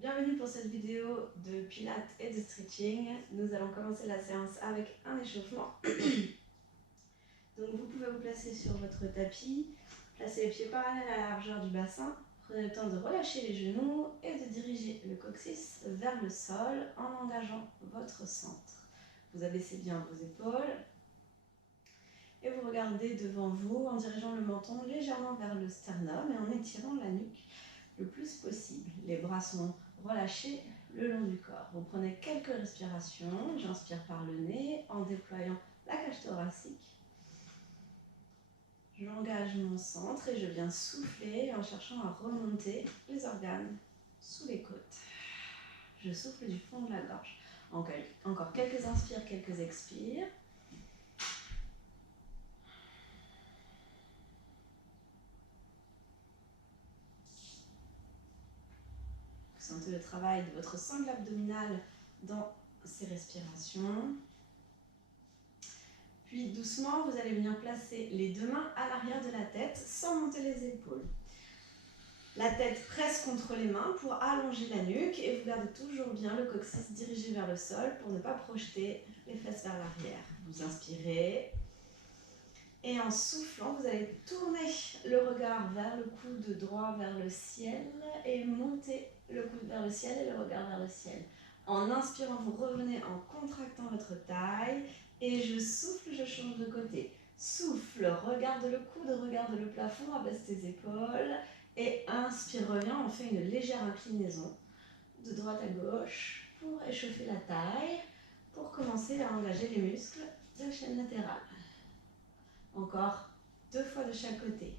Bienvenue pour cette vidéo de pilates et de stretching. Nous allons commencer la séance avec un échauffement. Donc vous pouvez vous placer sur votre tapis, placez les pieds parallèles à la largeur du bassin. Prenez le temps de relâcher les genoux et de diriger le coccyx vers le sol en engageant votre centre. Vous abaissez bien vos épaules et vous regardez devant vous en dirigeant le menton légèrement vers le sternum et en étirant la nuque le plus possible. Les bras sont relâchés le long du corps. Vous prenez quelques respirations. J'inspire par le nez en déployant la cage thoracique. J'engage mon centre et je viens souffler en cherchant à remonter les organes sous les côtes. Je souffle du fond de la gorge. Encore quelques inspires, quelques expires. Vous sentez le travail de votre sangle abdominale dans ces respirations. Puis doucement, vous allez venir placer les deux mains à l'arrière de la tête sans monter les épaules. La tête presse contre les mains pour allonger la nuque et vous gardez toujours bien le coccyx dirigé vers le sol pour ne pas projeter les fesses vers l'arrière. Vous inspirez et en soufflant, vous allez tourner le regard vers le coude droit vers le ciel et monter le coude vers le ciel et le regard vers le ciel. En inspirant, vous revenez en contractant votre taille et je souffle, je change de côté. Souffle, regarde le coude, regarde le plafond, abaisse tes épaules et inspire, reviens, on fait une légère inclinaison de droite à gauche pour échauffer la taille, pour commencer à engager les muscles de la chaîne latérale. Encore 2 fois de chaque côté.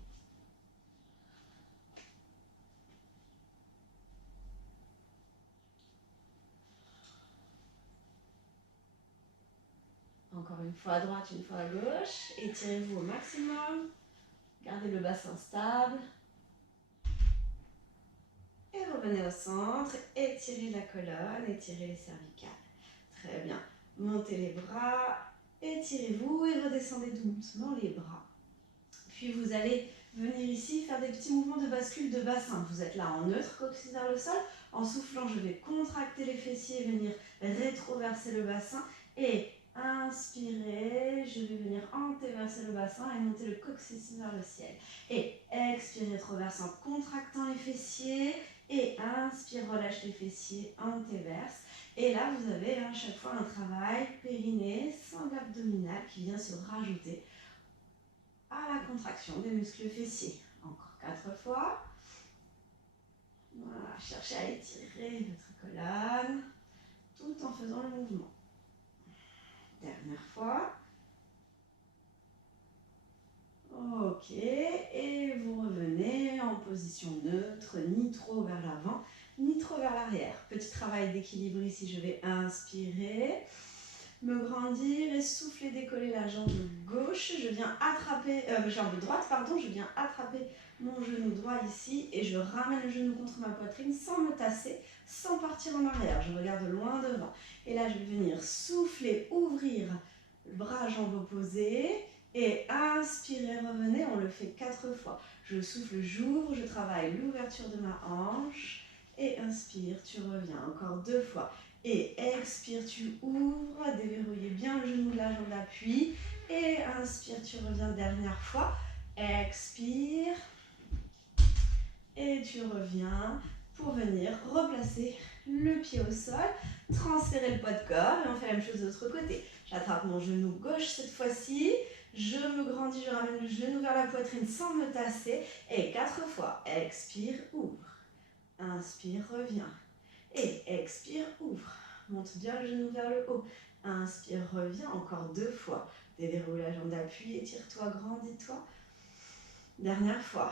Encore une fois à droite, une fois à gauche. Étirez-vous au maximum. Gardez le bassin stable. Et revenez au centre. Étirez la colonne, étirez les cervicales. Très bien. Montez les bras. Étirez-vous et redescendez doucement les bras. Puis vous allez venir ici faire des petits mouvements de bascule de bassin. Vous êtes là en neutre, coccyx vers le sol. En soufflant, je vais contracter les fessiers, venir rétroverser le bassin. Et inspirez, je vais venir antéverser le bassin et monter le coccyx vers le ciel. Et expirez, rétroverse en contractant les fessiers. Et inspire, relâche les fessiers, antéverse. Et là, vous avez à chaque fois un travail périnée, sangle abdominale qui vient se rajouter à la contraction des muscles fessiers. Encore 4 fois. Voilà, cherchez à étirer votre colonne tout en faisant le mouvement. Dernière fois. Ok, et vous revenez en position neutre, ni trop vers l'avant, ni trop vers l'arrière. Petit travail d'équilibre ici, je vais inspirer, me grandir et souffler, décoller la jambe gauche. Je viens attraper, jambe droite, pardon, je viens attraper mon genou droit ici et je ramène le genou contre ma poitrine sans me tasser, sans partir en arrière. Je regarde loin devant. Et là, je vais venir souffler, ouvrir, bras, jambes opposées. Et inspirez, revenez, on le fait 4 fois. Je souffle, j'ouvre, je travaille l'ouverture de ma hanche. Et inspire, tu reviens, encore 2 fois. Et expire, tu ouvres, déverrouillez bien le genou de la jambe d'appui. Et inspire, tu reviens, dernière fois. Expire. Et tu reviens pour venir replacer le pied au sol, transférer le poids de corps et on fait la même chose de l'autre côté. J'attrape mon genou gauche cette fois-ci, je me grandis, je ramène le genou vers la poitrine sans me tasser et 4 fois. Expire, ouvre. Inspire, reviens. Et expire, ouvre. Monte bien le genou vers le haut. Inspire, reviens. Encore 2 fois. Déverrouille la jambe d'appui, étire-toi, grandis-toi. Dernière fois.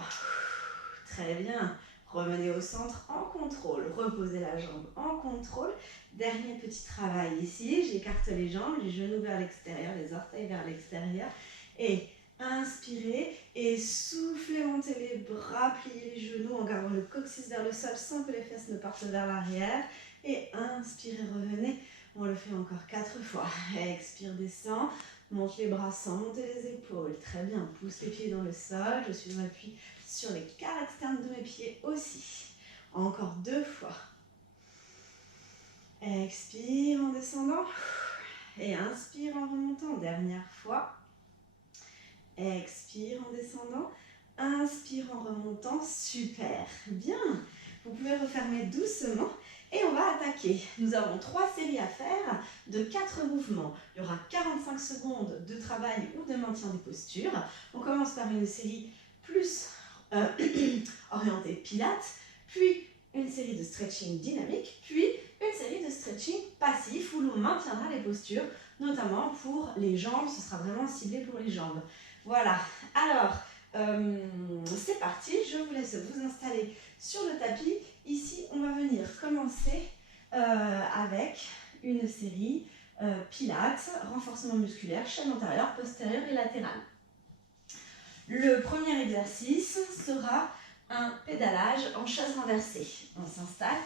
Très bien. Revenez au centre en contrôle. Reposez la jambe en contrôle. Dernier petit travail ici. J'écarte les jambes, les genoux vers l'extérieur, les orteils vers l'extérieur. Et inspirez et soufflez, montez les bras, pliez les genoux en gardant le coccyx vers le sol sans que les fesses ne partent vers l'arrière. Et inspirez, revenez. On le fait encore 4 fois. Expire, descend. Monte les bras sans monter les épaules. Très bien. Pousse les pieds dans le sol. Je suis en appui sur les carres externes de mes pieds aussi. Encore 2 fois. Expire en descendant. Et inspire en remontant. Dernière fois. Expire en descendant. Inspire en remontant. Super. Bien. Vous pouvez refermer doucement. Et on va attaquer. Nous avons 3 séries à faire de 4 mouvements. Il y aura 45 secondes de travail ou de maintien des postures. On commence par une série plus orientée pilates, puis une série de stretching dynamique, puis une série de stretching passif où l'on maintiendra les postures, notamment pour les jambes. Ce sera vraiment ciblé pour les jambes. Voilà. Alors, c'est parti. Je vous laisse vous installer sur le tapis. Ici, on va venir commencer avec une série pilates, renforcement musculaire, chaîne antérieure, postérieure et latérale. Le premier exercice sera un pédalage en chaise renversée. On s'installe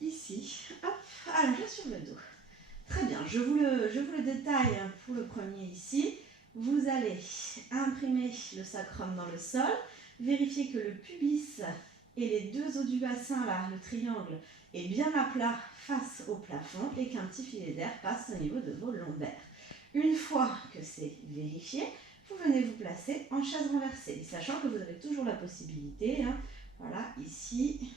ici, hop, allongé sur le dos. Très bien, je vous le détaille pour le premier ici. Vous allez imprimer le sacrum dans le sol, vérifier que le pubis et les 2 os du bassin, là, le triangle, est bien à plat face au plafond et qu'un petit filet d'air passe au niveau de vos lombaires. Une fois que c'est vérifié, vous venez vous placer en chaise renversée, sachant que vous avez toujours la possibilité, voilà, ici,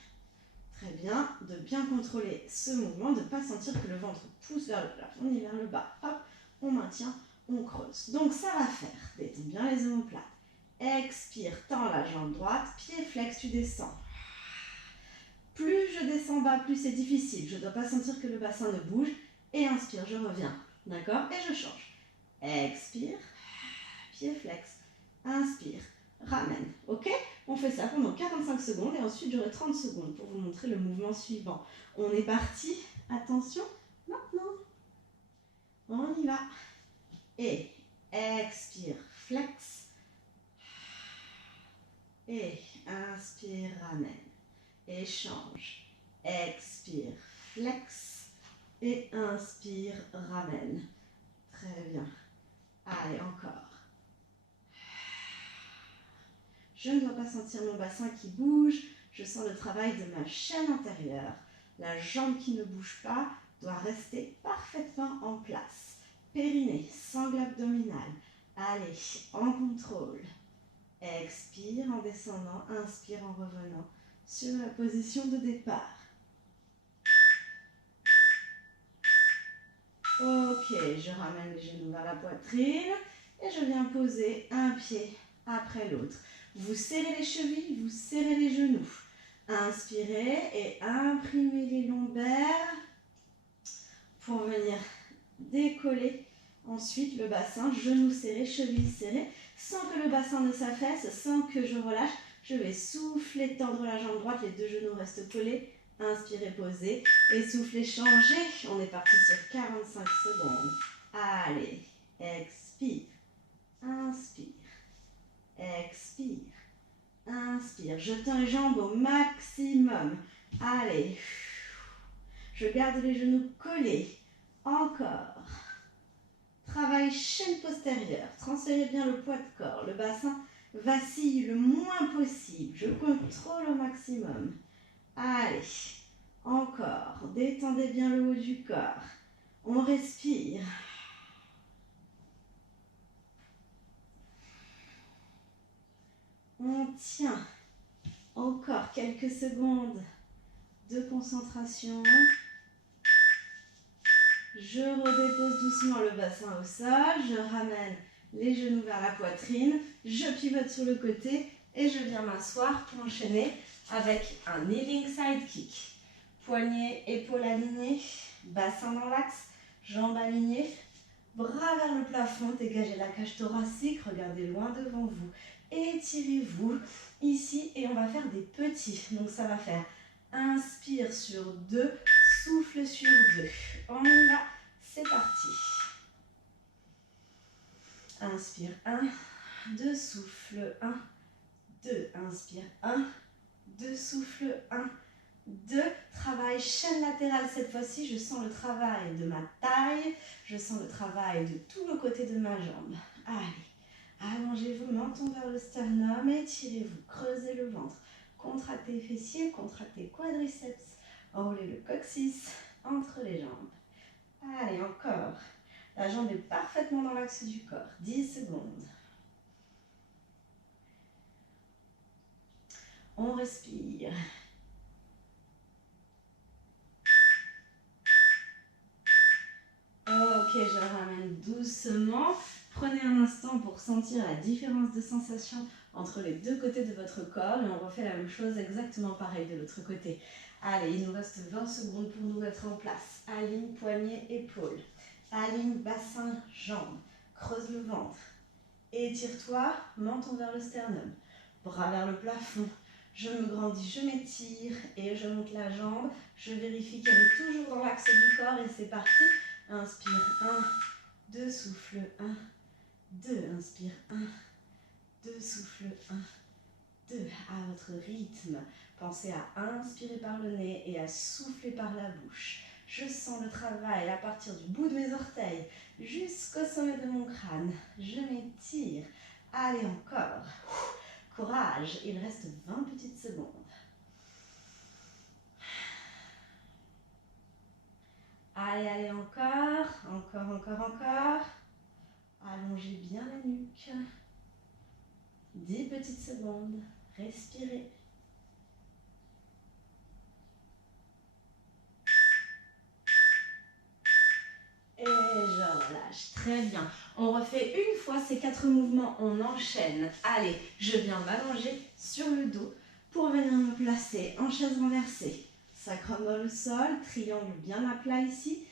très bien, de bien contrôler ce mouvement, de ne pas sentir que le ventre pousse vers le plafond ni vers le bas. Hop, on maintient, on creuse. Donc ça va faire, détends bien les omoplates. Expire, tends la jambe droite, pied flex, tu descends. Plus je descends bas, plus c'est difficile. Je ne dois pas sentir que le bassin ne bouge. Et inspire, je reviens. D'accord? Et je change. Expire, pied flex. Inspire, ramène. Ok? On fait ça pendant 45 secondes et ensuite j'aurai 30 secondes pour vous montrer le mouvement suivant. On est parti. Attention, maintenant. On y va. Et expire, flex. Et inspire, ramène. Échange, expire, flex et inspire, ramène. Très bien. Allez, encore. Je ne dois pas sentir mon bassin qui bouge. Je sens le travail de ma chaîne antérieure. La jambe qui ne bouge pas doit rester parfaitement en place. Périnée, sangle abdominale. Allez, en contrôle. Expire en descendant, inspire en revenant sur la position de départ. Ok, je ramène les genoux vers la poitrine et je viens poser un pied après l'autre. Vous serrez les chevilles, vous serrez les genoux. Inspirez et imprimez les lombaires pour venir décoller ensuite le bassin, genoux serrés, chevilles serrées, sans que le bassin ne s'affaisse, sans que je relâche. Je vais souffler, tendre la jambe droite, les 2 genoux restent collés. Inspirez, posez et soufflez, changez. On est parti sur 45 secondes. Allez, expire, inspire, expire, inspire. Je tends les jambes au maximum. Allez, je garde les genoux collés. Encore. Travail chaîne postérieure. Transférez bien le poids de corps. Le bassin vacille le moins possible. Je contrôle au maximum. Allez, encore. Détendez bien le haut du corps. On respire. On tient. Encore quelques secondes de concentration. Je redépose doucement le bassin au sol. Je ramène les genoux vers la poitrine. Je pivote sur le côté et je viens m'asseoir pour enchaîner avec un kneeling side kick. Poignets, épaules alignées, bassin dans l'axe, jambes alignées, bras vers le plafond, dégagez la cage thoracique, regardez loin devant vous. Étirez-vous ici et on va faire des petits. Donc ça va faire inspire sur 2, souffle sur 2. On y va, c'est parti. Inspire 1, 2, souffle 1, 2, inspire 1, 2, souffle 1, 2, travail chaîne latérale cette fois-ci, je sens le travail de ma taille, je sens le travail de tout le côté de ma jambe. Allez, allongez-vous, menton vers le sternum, étirez-vous, creusez le ventre, contractez les fessiers, contractez quadriceps, enroulez le coccyx, entre les jambes. Allez, encore. La jambe est parfaitement dans l'axe du corps. 10 secondes. On respire. Ok, je ramène doucement. Prenez un instant pour sentir la différence de sensation entre les deux côtés de votre corps et on refait la même chose exactement pareil de l'autre côté. Allez, il nous reste 20 secondes pour nous mettre en place. Aligne poignets, épaules. Aligne bassin, jambes. Creuse le ventre. Étire-toi, menton vers le sternum. Bras vers le plafond. Je me grandis, je m'étire et je monte la jambe. Je vérifie qu'elle est toujours dans l'axe du corps et c'est parti. Inspire, 1, 2, souffle, 1, 2, inspire, 1, 2, souffle, 1, 2, à votre rythme. Pensez à inspirer par le nez et à souffler par la bouche. Je sens le travail à partir du bout de mes orteils jusqu'au sommet de mon crâne. Je m'étire. Allez, encore. Courage, il reste 20 petites secondes. Allez, allez, encore. Encore. Allongez bien la nuque. 10 petites secondes. Respirez. Et je relâche. Très bien. On refait une fois ces 4 mouvements. On enchaîne. Allez, je viens m'allonger sur le dos pour venir me placer en chaise renversée. Sacrum dans le sol. Triangle bien à plat ici.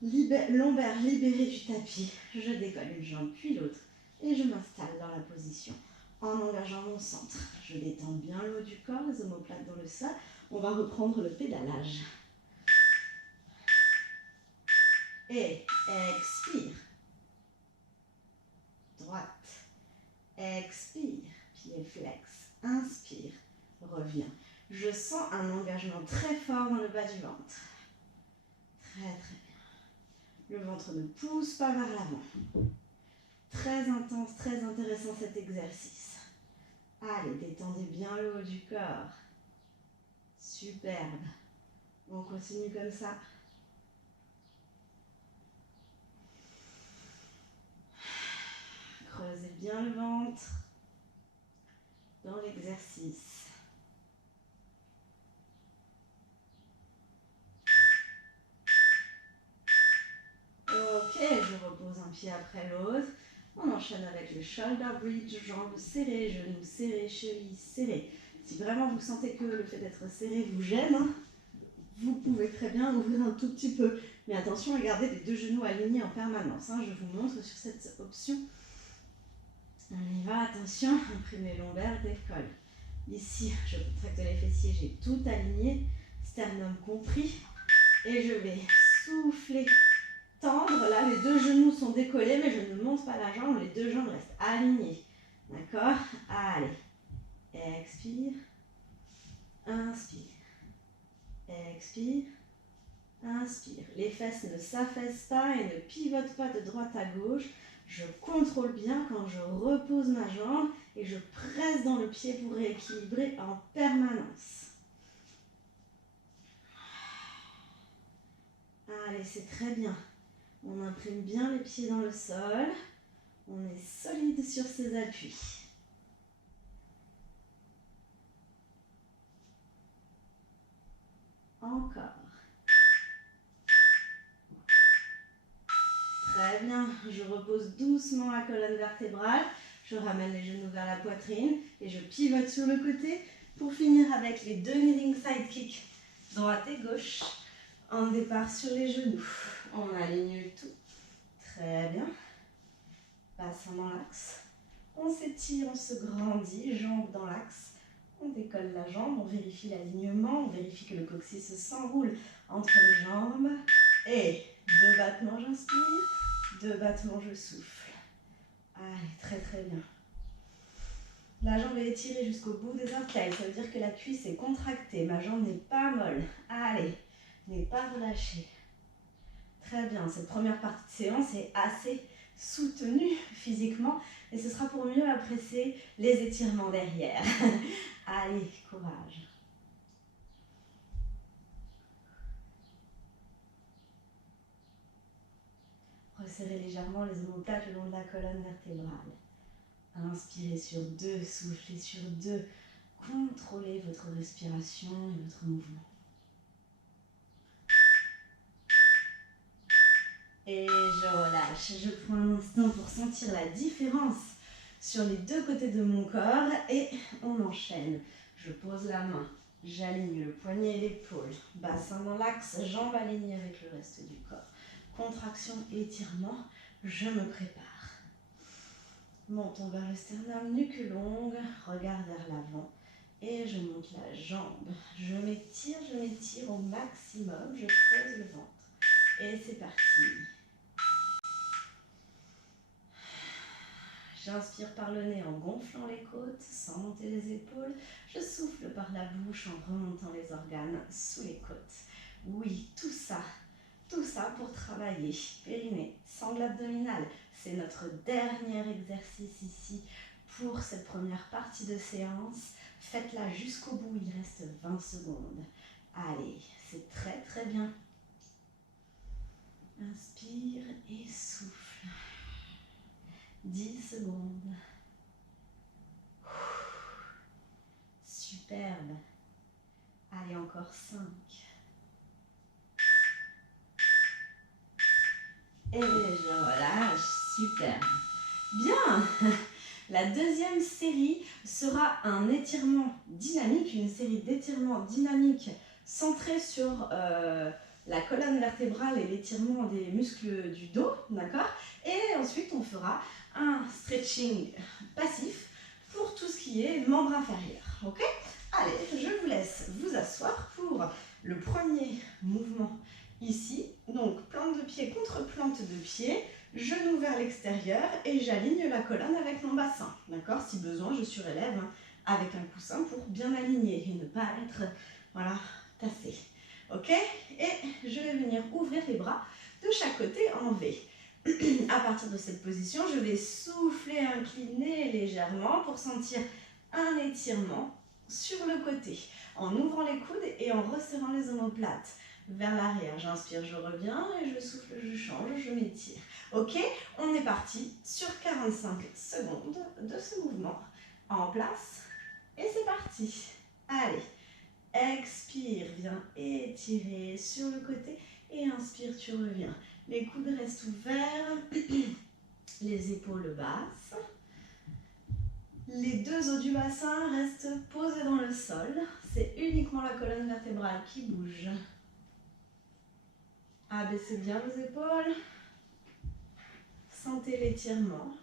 Lombaire libéré du tapis. Je décolle une jambe puis l'autre. Et je m'installe dans la position en engageant mon centre. Je détends bien le haut du corps, les omoplates dans le sol. On va reprendre le pédalage. Et expire. Droite. Expire. Pied flex. Inspire. Reviens. Je sens un engagement très fort dans le bas du ventre. Très bien. Le ventre ne pousse pas vers l'avant. Très intense, très intéressant cet exercice. Allez, détendez bien le haut du corps. Superbe. On continue comme ça. Creusez bien le ventre dans l'exercice. Ok, je repose un pied après l'autre. On enchaîne avec le shoulder bridge, jambes serrées, genoux serrés, chevilles serrées. Si vraiment vous sentez que le fait d'être serré vous gêne, vous pouvez très bien ouvrir un tout petit peu. Mais attention à garder les deux genoux alignés en permanence. Je vous montre sur cette option. On y va, attention, imprimez lombaire, décolle. Ici, je contracte les fessiers, j'ai tout aligné, sternum compris. Et je vais souffler, tendre. Là, les deux genoux sont décollés, mais je ne monte pas la jambe. Les deux jambes restent alignées. D'accord? Allez. Expire. Inspire. Expire. Inspire. Les fesses ne s'affaissent pas et ne pivotent pas de droite à gauche. Je contrôle bien quand je repose ma jambe et je presse dans le pied pour rééquilibrer en permanence. Allez, c'est très bien. On imprime bien les pieds dans le sol. On est solide sur ses appuis. Encore. Très bien. Je repose doucement la colonne vertébrale. Je ramène les genoux vers la poitrine et je pivote sur le côté pour finir avec les deux kneeling side kicks, droite et gauche. En départ sur les genoux. On aligne le tout. Très bien. Bassin dans l'axe. On s'étire, on se grandit, jambes dans l'axe. On décolle la jambe, on vérifie l'alignement, on vérifie que le coccyx s'enroule entre les jambes. Et 2 battements, j'inspire. 2 battements, je souffle. Allez, très très bien. La jambe est étirée jusqu'au bout des orteils. Ça veut dire que la cuisse est contractée. Ma jambe n'est pas molle. Allez, n'est pas relâchée. Très bien. Cette première partie de séance est assez soutenue physiquement. Et ce sera pour mieux apprécier les étirements derrière. Allez, courage. resserrez légèrement les omoplates le long de la colonne vertébrale. Inspirez sur 2, soufflez sur 2. Contrôlez votre respiration et votre mouvement. Et je relâche. Je prends un instant pour sentir la différence sur les deux côtés de mon corps et on enchaîne. Je pose la main, j'aligne le poignet et l'épaule, bassin dans l'axe, jambes alignées avec le reste du corps. Contraction, étirement, je me prépare. Menton vers le sternum, nuque longue, regard vers l'avant et je monte la jambe. Je m'étire au maximum, je creuse le ventre. Et c'est parti. J'inspire par le nez en gonflant les côtes, sans monter les épaules. Je souffle par la bouche en remontant les organes sous les côtes. Oui, tout ça pour travailler périnée, sangle abdominale. C'est notre dernier exercice ici pour cette première partie de séance. Faites-la jusqu'au bout, il reste 20 secondes. Allez, c'est très très bien. Inspire et souffle. 10 secondes. Superbe. Allez, encore 5. Et je relâche. Super. Bien. La deuxième série sera un étirement dynamique, une série d'étirements dynamiques centrés sur la colonne vertébrale et l'étirement des muscles du dos, d'accord? Et ensuite, on fera un stretching passif pour tout ce qui est membre inférieur, ok? Allez, je vous laisse vous asseoir pour le premier mouvement ici. Donc, plante de pied contre plante de pied, genou vers l'extérieur et j'aligne la colonne avec mon bassin, d'accord? Si besoin, je surélève avec un coussin pour bien aligner et ne pas être, voilà, tassé. Ok? Et je vais venir ouvrir les bras de chaque côté en V. À partir de cette position, je vais souffler, incliner légèrement pour sentir un étirement sur le côté. En ouvrant les coudes et en resserrant les omoplates vers l'arrière. J'inspire, je reviens et je souffle, je change, je m'étire. Ok? On est parti sur 45 secondes de ce mouvement. En place. Et c'est parti. Allez. Expire, viens étirer sur le côté et inspire, tu reviens. Les coudes restent ouverts, les épaules basses. Les deux os du bassin restent posés dans le sol. C'est uniquement la colonne vertébrale qui bouge. Abaissez bien vos épaules. Sentez l'étirement,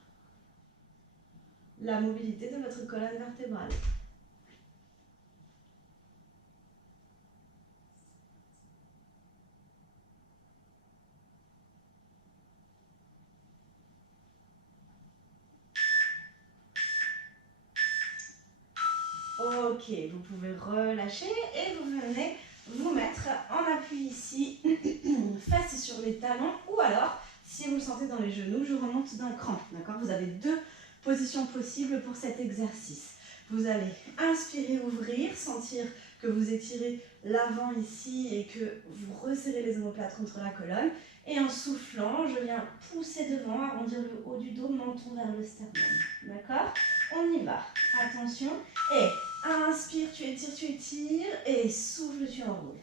la mobilité de votre colonne vertébrale. Ok, vous pouvez relâcher et vous venez vous mettre en appui ici, fesses sur les talons, ou alors, si vous le sentez dans les genoux, je remonte d'un cran, d'accord? Vous avez deux positions possibles pour cet exercice. Vous allez inspirer, ouvrir, sentir que vous étirez l'avant ici et que vous resserrez les omoplates contre la colonne. Et en soufflant, je viens pousser devant, arrondir le haut du dos, menton vers le sternum, d'accord? On y va, attention, et inspire, tu étires, et souffle, tu enroules.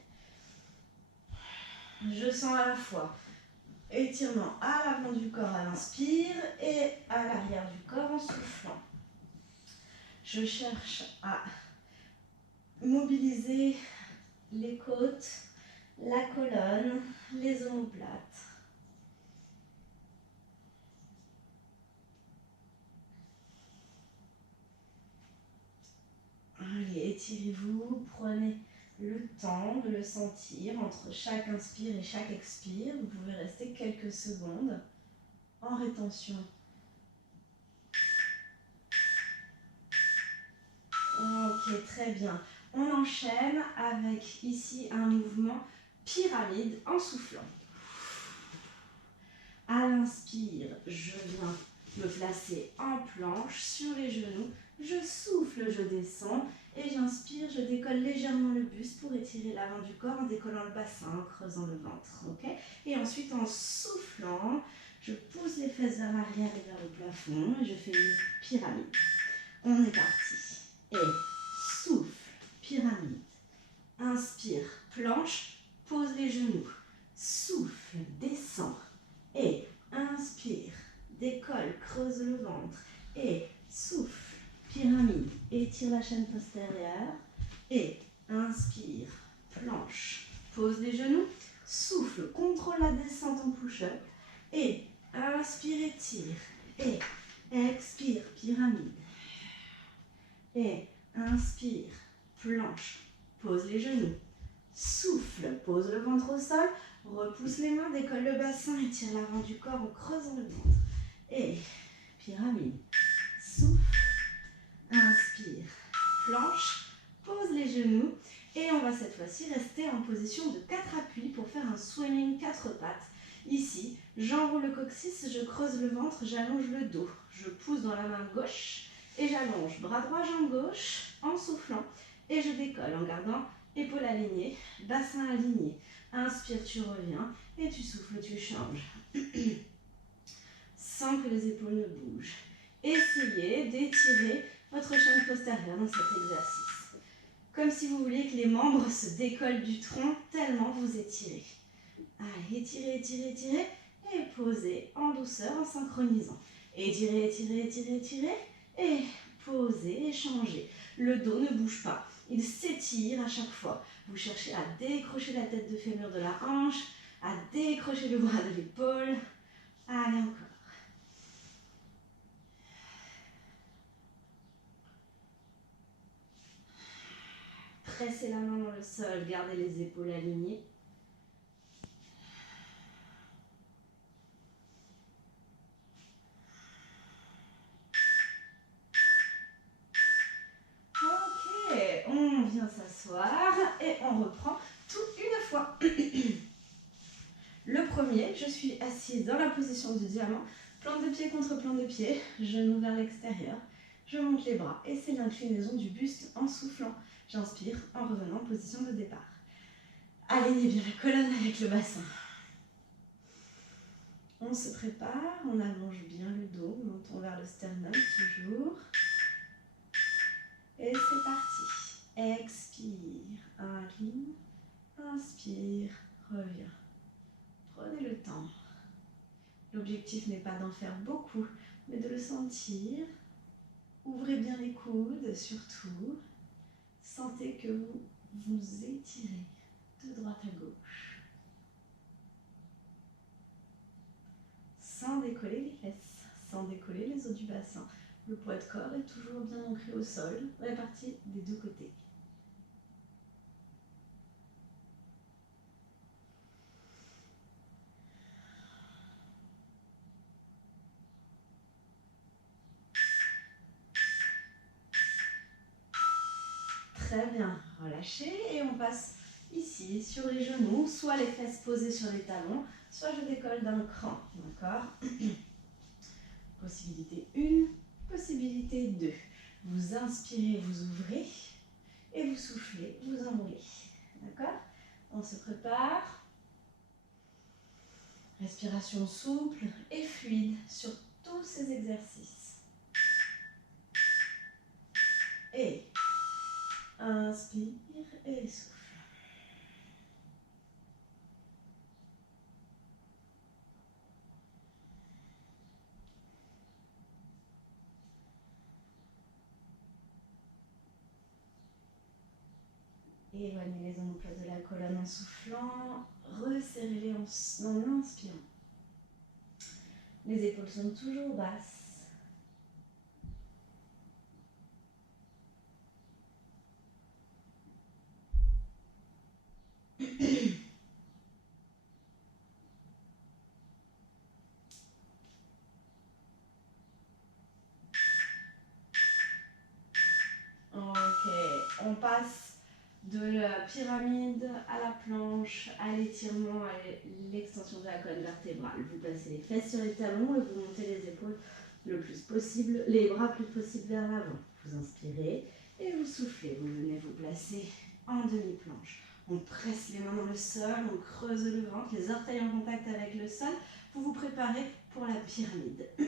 Je sens à la fois étirement à l'avant du corps à l'inspire et à l'arrière du corps en soufflant. Je cherche à mobiliser les côtes, la colonne, les omoplates. Allez, étirez-vous, prenez le temps de le sentir entre chaque inspire et chaque expire. Vous pouvez rester quelques secondes en rétention. Ok, très bien. On enchaîne avec ici un mouvement pyramide en soufflant. À l'inspire, je viens me placer en planche sur les genoux. Je souffle, je descends et j'inspire, je décolle légèrement le buste pour étirer l'avant du corps en décollant le bassin, en creusant le ventre. Okay? Et ensuite, en soufflant, Je pousse les fesses vers l'arrière et vers le plafond et je fais une pyramide. On est parti. Et souffle, pyramide. Inspire, planche, pose les genoux. Souffle, descend. Et inspire, décolle, creuse le ventre. Et souffle, pyramide, étire la chaîne postérieure. Et inspire, planche, pose les genoux. Souffle, contrôle la descente en push-up. Et inspire, étire. Et expire, pyramide. Et inspire, planche, pose les genoux. Souffle, pose le ventre au sol. Repousse les mains, décolle le bassin, étire l'avant du corps en creusant le ventre. Et pyramide. Souffle, inspire, planche, pose les genoux. Et on va cette fois-ci rester en position de 4 appuis pour faire un swimming 4 pattes. Ici, j'enroule le coccyx, je creuse le ventre, j'allonge le dos. Je pousse dans la main gauche et j'allonge. Bras droit, jambe gauche en soufflant. Et je décolle en gardant épaules alignées, bassin aligné. Inspire, tu reviens et tu souffles, tu changes. Sans que les épaules ne bougent. Essayez d'étirer votre chaîne postérieure dans cet exercice. Comme si vous vouliez que les membres se décollent du tronc tellement vous étirez. Allez, étirez, étirez, étirez et posez en douceur en synchronisant. Étirez, étirez, étirez, étirez et posez et changez. Le dos ne bouge pas, il s'étire à chaque fois. Vous cherchez à décrocher la tête de fémur de la hanche, à décrocher le bras de l'épaule. Allez, encore. Pressez la main dans le sol, gardez les épaules alignées. Ok, on vient s'asseoir et on reprend tout une fois. Le premier, je suis assise dans la position du diamant, plante de pied contre plante de pied, genoux vers l'extérieur. Je monte les bras et c'est l'inclinaison du buste en soufflant. J'inspire en revenant en position de départ. Alignez bien la colonne avec le bassin. On se prépare, on allonge bien le dos, montons vers le sternum toujours. Et c'est parti. Expire, incline, inspire, reviens. Prenez le temps. L'objectif n'est pas d'en faire beaucoup, mais de le sentir. Ouvrez bien les coudes, surtout. Sentez que vous vous étirez de droite à gauche. Sans décoller les fesses, sans décoller les os du bassin. Le poids de corps est toujours bien ancré au sol, réparti des deux côtés. Très bien, relâchez et on passe ici sur les genoux, soit les fesses posées sur les talons, soit je décolle d'un cran, d'accord? Possibilité 1, possibilité 2. Vous inspirez, vous ouvrez et vous soufflez, vous enroulez, d'accord? On se prépare. Respiration souple et fluide sur tous ces exercices. Et inspire et souffle. Éloignez les omoplates de la colonne en soufflant. Resserrez-les en inspirant. Les épaules sont toujours basses. Ok, on passe de la pyramide à la planche, à l'étirement, à l'extension de la colonne vertébrale. Vous placez les fesses sur les talons et vous montez les épaules le plus possible, les bras le plus possible vers l'avant. Vous inspirez et vous soufflez. Vous venez vous placer en demi-planche. On presse les mains dans le sol, on creuse le ventre, les orteils en contact avec le sol. Vous vous préparez pour la pyramide. 3,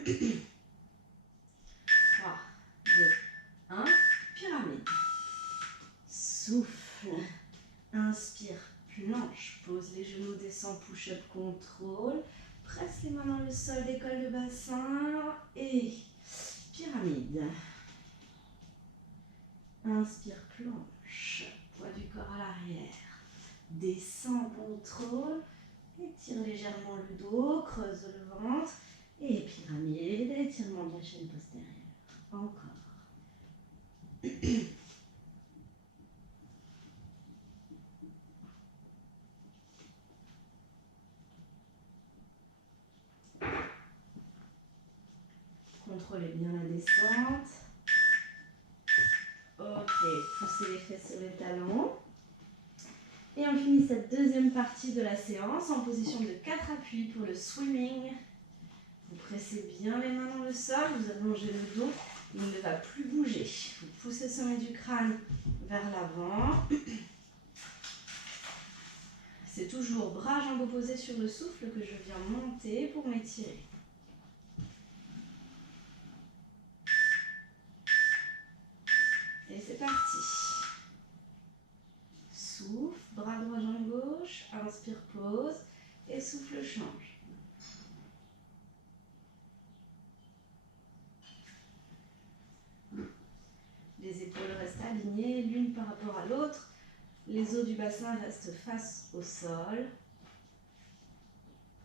2, 1, pyramide. Souffle. Inspire, planche. Pose les genoux, descend, push-up, contrôle. Presse les mains dans le sol, décolle le bassin. Et pyramide. Inspire, planche. Poids du corps à l'arrière. Descend, contrôle. Étire légèrement le dos, creuse le ventre. Et pyramide, étirement de la chaîne postérieure. Encore. Contrôlez bien la descente. Ok, poussez les fesses sur les talons. Et on finit cette deuxième partie de la séance en position de 4 appuis pour le swimming. Vous pressez bien les mains dans le sol, vous allongez le dos, il ne va plus bouger. Vous poussez le sommet du crâne vers l'avant. C'est toujours bras, jambes opposées sur le souffle que je viens monter pour m'étirer. Et c'est parti. Souffle, bras droit, jambe gauche, inspire, pause et souffle, change. Les épaules restent alignées l'une par rapport à l'autre. Les os du bassin restent face au sol.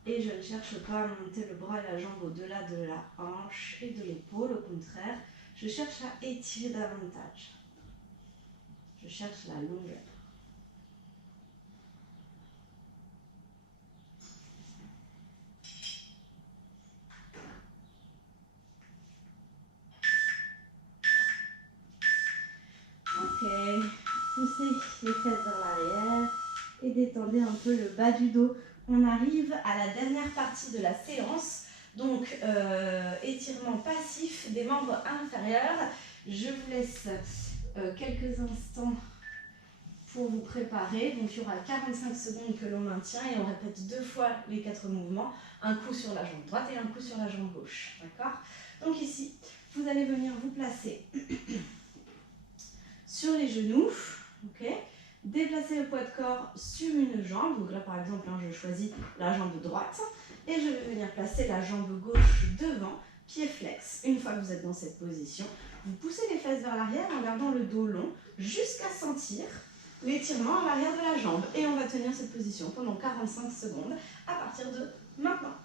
Et je ne cherche pas à monter le bras et la jambe au-delà de la hanche et de l'épaule. Au contraire, je cherche à étirer davantage. Je cherche la longueur. Ok, poussez les fesses vers l'arrière et détendez un peu le bas du dos. On arrive à la dernière partie de la séance, donc étirement passif des membres inférieurs. Je vous laisse quelques instants pour vous préparer. Donc il y aura 45 secondes que l'on maintient et on répète 2 fois les 4 mouvements. Un coup sur la jambe droite et un coup sur la jambe gauche. D'accord ? Donc ici, vous allez venir vous placer sur les genoux, ok. Déplacer le poids de corps sur une jambe. Donc là, par exemple, je choisis la jambe droite et je vais venir placer la jambe gauche devant, pied flex. Une fois que vous êtes dans cette position, vous poussez les fesses vers l'arrière en gardant le dos long jusqu'à sentir l'étirement à l'arrière de la jambe. Et on va tenir cette position pendant 45 secondes à partir de maintenant.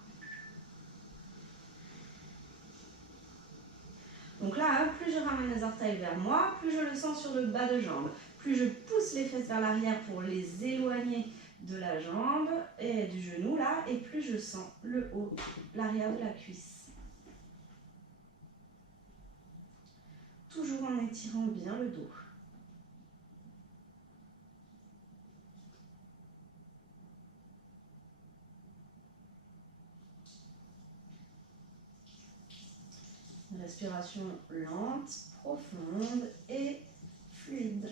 Donc là, plus je ramène les orteils vers moi, plus je le sens sur le bas de jambe. Plus je pousse les fesses vers l'arrière pour les éloigner de la jambe et du genou là, et plus je sens le haut, l'arrière de la cuisse. Toujours en étirant bien le dos. Respiration lente, profonde et fluide.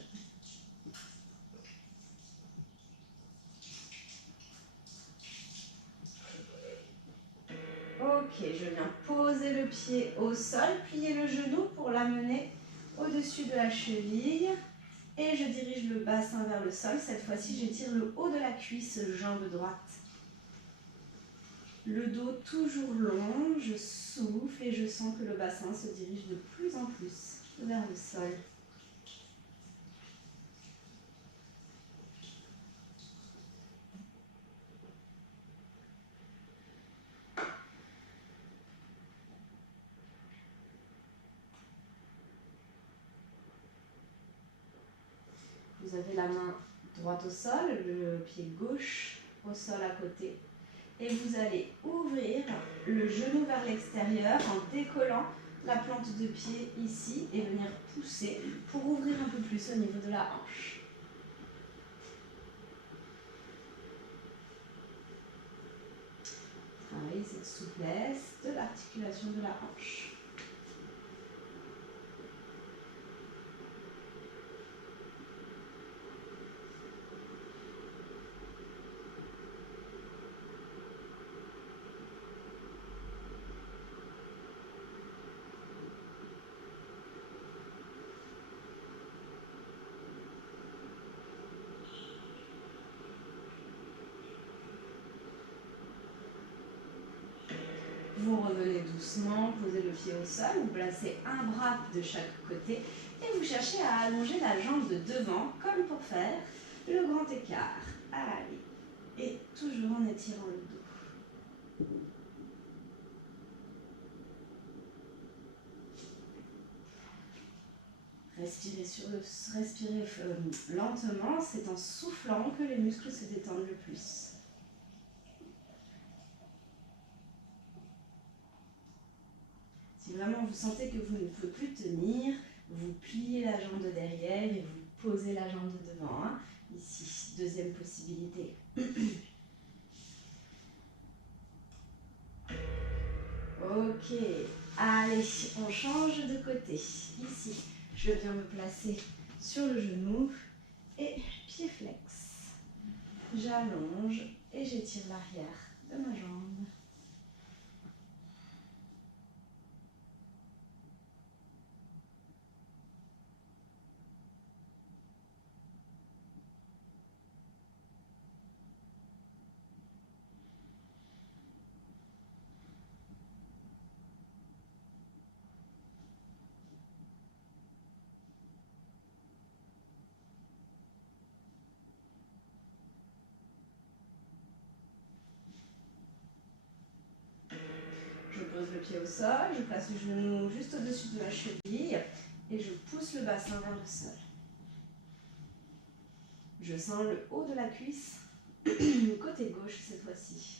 Ok, je viens poser le pied au sol, plier le genou pour l'amener au-dessus de la cheville. Et je dirige le bassin vers le sol. Cette fois-ci, j'étire le haut de la cuisse, jambe droite. Le dos toujours long, je souffle et je sens que le bassin se dirige de plus en plus vers le sol. Vous avez la main droite au sol, le pied gauche au sol à côté. Et vous allez ouvrir le genou vers l'extérieur en décollant la plante de pied ici et venir pousser pour ouvrir un peu plus au niveau de la hanche. Travaillez cette souplesse de l'articulation de la hanche. Vous revenez doucement, posez le pied au sol, vous placez un bras de chaque côté et vous cherchez à allonger la jambe de devant comme pour faire le grand écart. Allez, et toujours en étirant le dos. Respirez lentement, c'est en soufflant que les muscles se détendent le plus. Si vraiment vous sentez que vous ne pouvez plus tenir, vous pliez la jambe de derrière et vous posez la jambe de devant. Hein. Ici, deuxième possibilité. Ok, allez, on change de côté. Ici, je viens me placer sur le genou et pied flex. J'allonge et j'étire l'arrière de ma jambe. Je pose le pied au sol, je place le genou juste au-dessus de ma cheville et je pousse le bassin vers le sol. Je sens le haut de la cuisse, côté gauche cette fois-ci.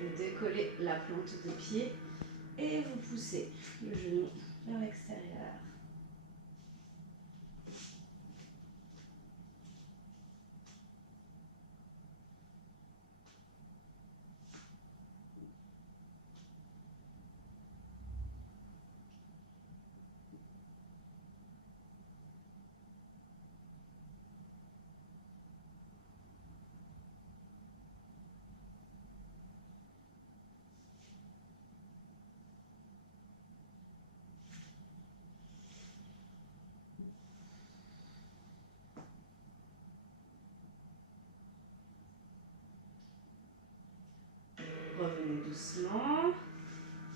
Vous décollez la plante des pieds et vous poussez le genou vers l'extérieur. Revenez doucement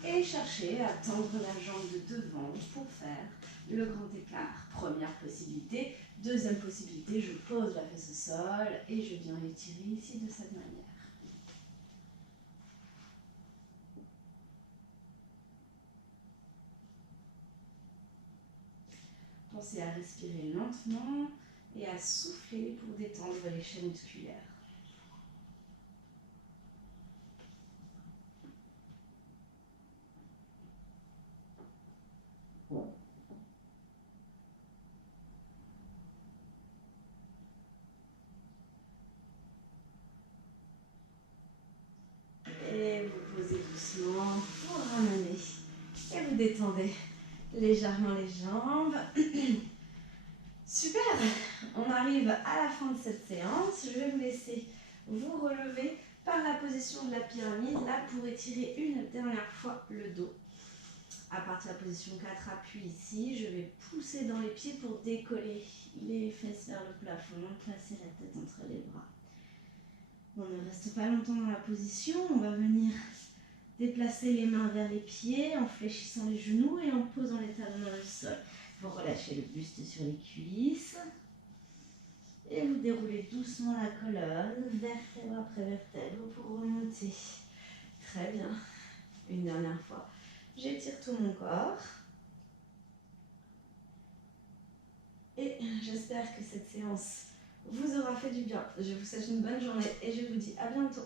et cherchez à tendre la jambe de devant pour faire le grand écart. Première possibilité. Deuxième possibilité, je pose la fesse au sol et je viens l'étirer ici de cette manière. Pensez à respirer lentement et à souffler pour détendre les chaînes musculaires. Et vous posez doucement, vous ramenez et vous détendez légèrement les jambes. Super, on arrive à la fin de cette séance. Je vais vous laisser vous relever par la position de la pyramide, là pour étirer une dernière fois le dos. À partir de la position 4, appui ici, je vais pousser dans les pieds pour décoller les fesses vers le plafond, placer la tête entre les bras. On ne reste pas longtemps dans la position, on va venir déplacer les mains vers les pieds en fléchissant les genoux et en posant les talons dans le sol. Vous relâchez le buste sur les cuisses et vous déroulez doucement la colonne, vertèbre après vertèbre pour remonter. Très bien. Une dernière fois. J'étire tout mon corps. Et j'espère que cette séance vous aura fait du bien. Je vous souhaite une bonne journée et je vous dis à bientôt.